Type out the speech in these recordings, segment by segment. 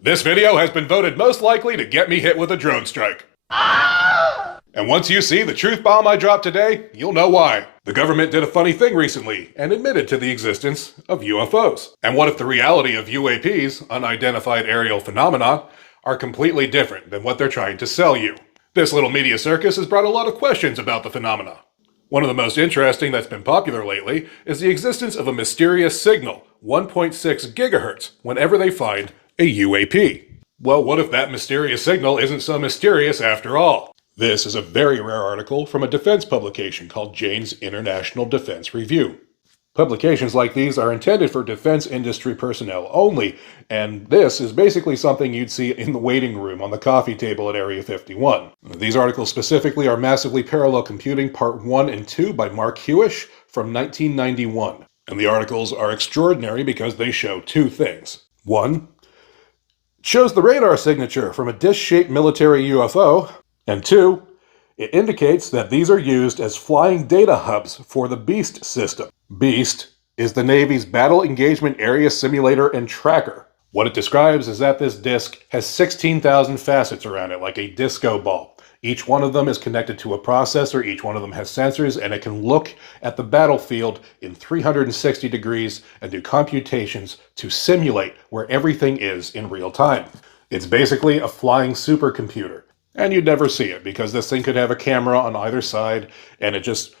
This video has been voted most likely to get me hit with a drone strike. And once you see the truth bomb I dropped today, you'll know why. The government did a funny thing recently and admitted to the existence of UFOs. And what if the reality of UAPs, unidentified aerial phenomena, are completely different than what they're trying to sell you? This little media circus has brought a lot of questions about the phenomena. One of the most interesting that's been popular lately is the existence of a mysterious signal, 1.6 gigahertz, whenever they find a UAP. Well, what if that mysterious signal isn't so mysterious after all? This is a very rare article from a defense publication called Jane's International Defense Review. Publications like these are intended for defense industry personnel only, and this is basically something you'd see in the waiting room on the coffee table at Area 51. These articles specifically are Massively Parallel Computing Part 1 and 2 by Mark Hewish from 1991. And the articles are extraordinary because they show two things. One, it shows the radar signature from a dish-shaped military UFO, and two, it indicates that these are used as flying data hubs for the BEAST system. BEAST is the Navy's Battle Engagement Area Simulator and Tracker. What it describes is that this disc has 16,000 facets around it, like a disco ball. Each one of them is connected to a processor, each one of them has sensors, and it can look at the battlefield in 360 degrees and do computations to simulate where everything is in real time. It's basically a flying supercomputer. And you'd never see it because this thing could have a camera on either side, and it just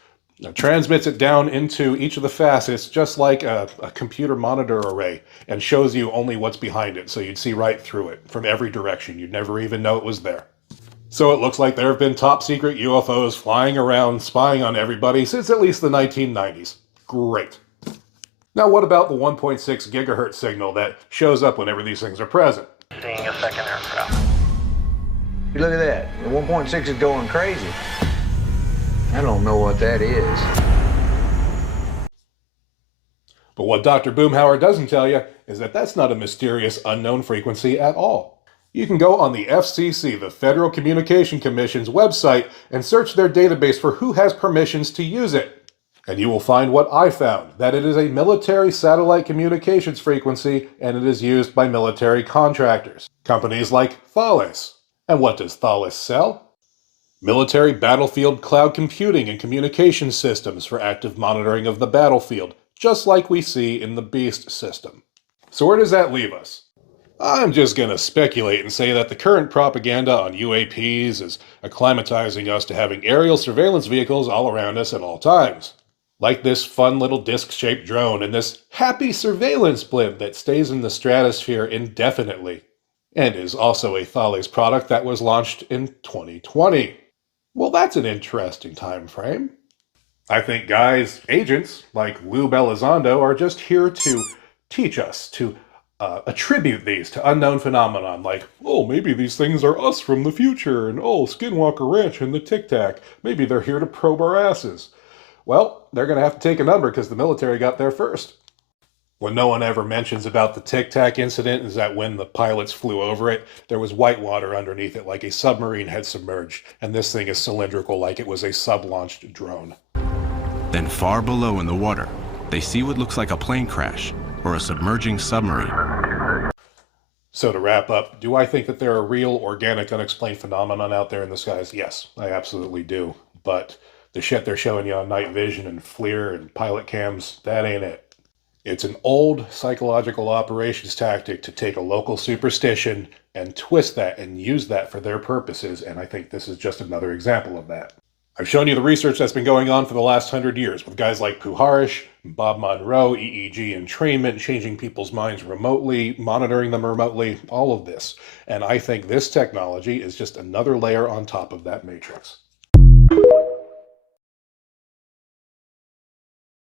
transmits it down into each of the facets just like a computer monitor array and shows you only what's behind it, so you'd see right through it from every direction. You'd never even know it was there. So it looks like there have been top secret UFOs flying around spying on everybody since at least the 1990s. Great. Now what about the 1.6 gigahertz signal that shows up whenever these things are present? Seeing a second aircraft. Look at that. The 1.6 is going crazy. I don't know what that is. But what Dr. Boomhauer doesn't tell you is that that's not a mysterious unknown frequency at all. You can go on the FCC, the Federal Communication Commission's website, and search their database for who has permissions to use it. And you will find what I found, that it is a military satellite communications frequency and it is used by military contractors. Companies like Thales. And what does Thales sell? Military battlefield cloud computing and communication systems for active monitoring of the battlefield, just like we see in the BEAST system. So where does that leave us? I'm just going to speculate and say that the current propaganda on UAPs is acclimatizing us to having aerial surveillance vehicles all around us at all times. Like this fun little disc-shaped drone and this happy surveillance blimp that stays in the stratosphere indefinitely, and is also a Thales product that was launched in 2020. Well, that's an interesting time frame. I think guys, agents like Lou Elizondo are just here to teach us, to attribute these to unknown phenomenon, like, oh, maybe these things are us from the future, and oh, Skinwalker Ranch and the Tic Tac, maybe they're here to probe our asses. Well, they're going to have to take a number because the military got there first. What no one ever mentions about the Tic Tac incident is that when the pilots flew over it, there was white water underneath it like a submarine had submerged, and this thing is cylindrical like it was a sub-launched drone. Then far below in the water, they see what looks like a plane crash or a submerging submarine. So to wrap up, do I think that there are real, organic, unexplained phenomenon out there in the skies? Yes, I absolutely do. But the shit they're showing you on night vision and FLIR and pilot cams, that ain't it. It's an old psychological operations tactic to take a local superstition and twist that and use that for their purposes, and I think this is just another example of that. I've shown you the research that's been going on for the last 100 years with guys like Puharish, Bob Monroe, EEG entrainment, changing people's minds remotely, monitoring them remotely, all of this. And I think this technology is just another layer on top of that matrix.